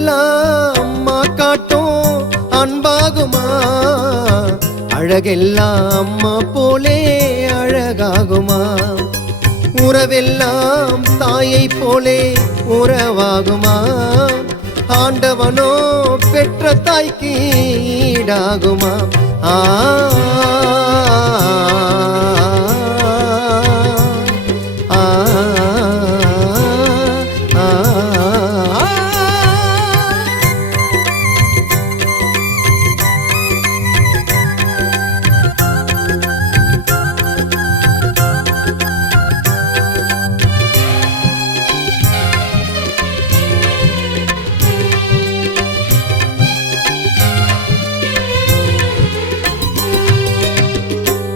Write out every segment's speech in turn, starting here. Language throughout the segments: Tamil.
உறவெல்லாம் அம்மா காட்டும் அன்பாகுமா? அழகெல்லாம் அம்மா போலே அழகாகுமா? உறவெல்லாம் தாயை போலே உறவாகுமா? ஆண்டவனோ பெற்ற தாய்க்கு ஈடாகுமா? ஆ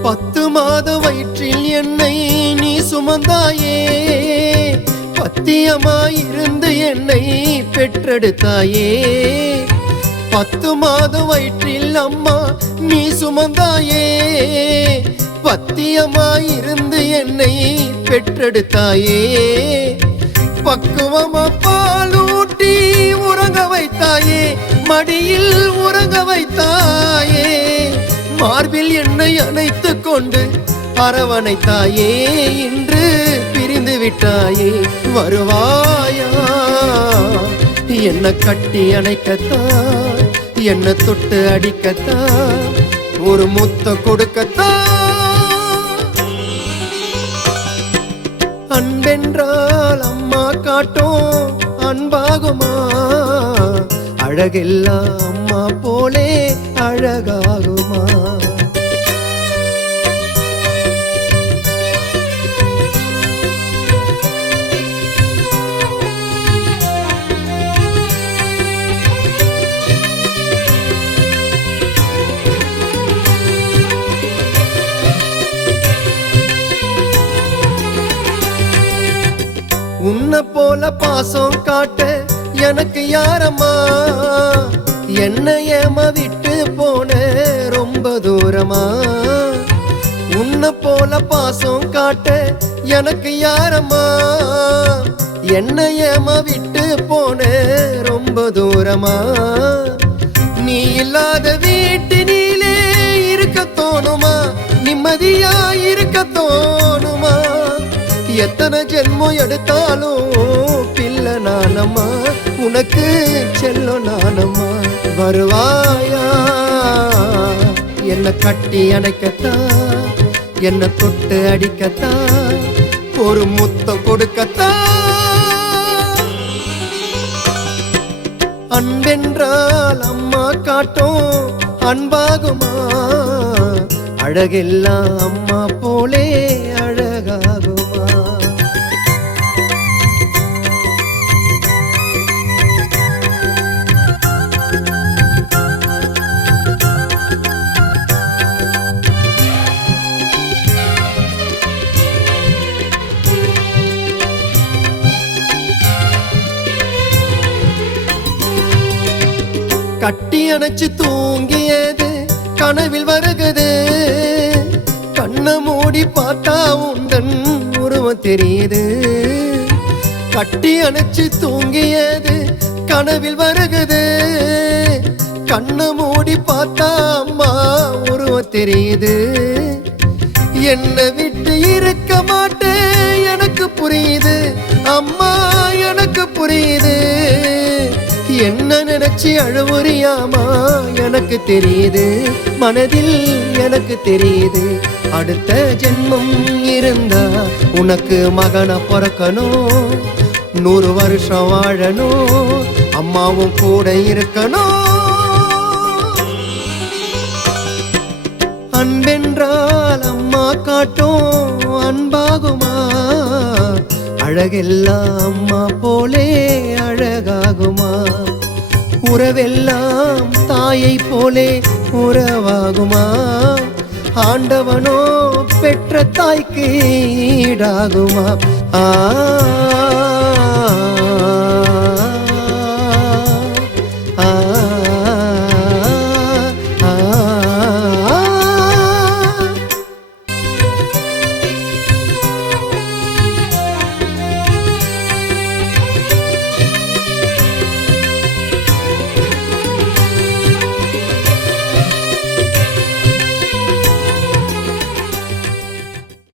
பத்து மாத வயிற்றில் என்னை நீ சுமந்தாயே, பத்தியமாயிருந்து என்னை பெற்றெடுத்தாயே. 10 மாத வயிற்றில் அம்மா நீ சுமந்தாயே, பத்தியமாயிருந்து என்னை பெற்றெடுத்தாயே. பக்குவமா பாலூட்டி உறங்க வைத்தாயே, மடியில் உறங்க வைத்தாயே. மார்பில் என்னை அணைத்து கொண்டு அரவணைத்தாயே, இன்று பிரிந்து விட்டாயே. வருவாயா என்ன கட்டி அணைக்கத்தான், என்ன தொட்டு அடிக்கத்தான், ஒரு முத்த கொடுக்கத்தான். அன்பென்றால் அம்மா காட்டும் அன்பாகுமா? அழகெல்லாம் அம்மா போலே அழகாகுமா? உன்னை போல பாசம் காட்ட எனக்கு யாரம்மா? என்னை ஏமா விட்டு போன ரொம்ப தூரமா? உன்னை போல பாசம் காட்ட எனக்கு யாரம்மா? என்னை ஏமா விட்டு போன ரொம்ப தூரமா? நீ இல்லாத வீட்டினிலே இருக்க தோணுமா? நிம்மதியா இருக்க தோணுமா? எத்தனை ஜென்மம் எடுத்தாலும் பிள்ளை நானம்மா, உனக்கு செல்லம் நானம்மா. வருவாயா என்ன கட்டி அணைக்கத்தான், என்ன தொட்டு அடிக்கத்தான், ஒரு முத்தம் கொடுக்கத்தான். அன்பென்றால் அம்மா காட்டும் அன்பாகுமா? அழகெல்லாம் அம்மா போலே அழகாகுமா? கட்டி அணைச்சு தூங்கியது கனவில் வருகுது, கண்ணை மூடி பார்த்தா உந்தன் உருவம் தெரியுது. கட்டி அணைச்சு தூங்கியது கனவில் வருகுது, கண்ணை மூடி பார்த்தா அம்மா உருவம் தெரியுது. என்னை விட்டு இருக்க மாட்டேன் எனக்கு புரியுது அம்மா, எனக்கு புரியுது. என்ன நினைச்சு அழுவுறியாமா எனக்கு தெரியுது, மனதில் எனக்கு தெரியுது. அடுத்த ஜென்மம் இருந்தா உனக்கு மகனை பிறக்கணும், 100 வருஷம் வாழணும், அம்மாவும் கூட இருக்கணும். அன்பென்றால் அம்மா காட்டும் அன்பாகுமா? அழகெல்லாம் அம்மா போலே அழகாகுமா? உறவெல்லாம் தாயை போலே உறவாகுமா? ஆண்டவனோ பெற்ற தாய்க்கு ஈடாகுமா? ஆ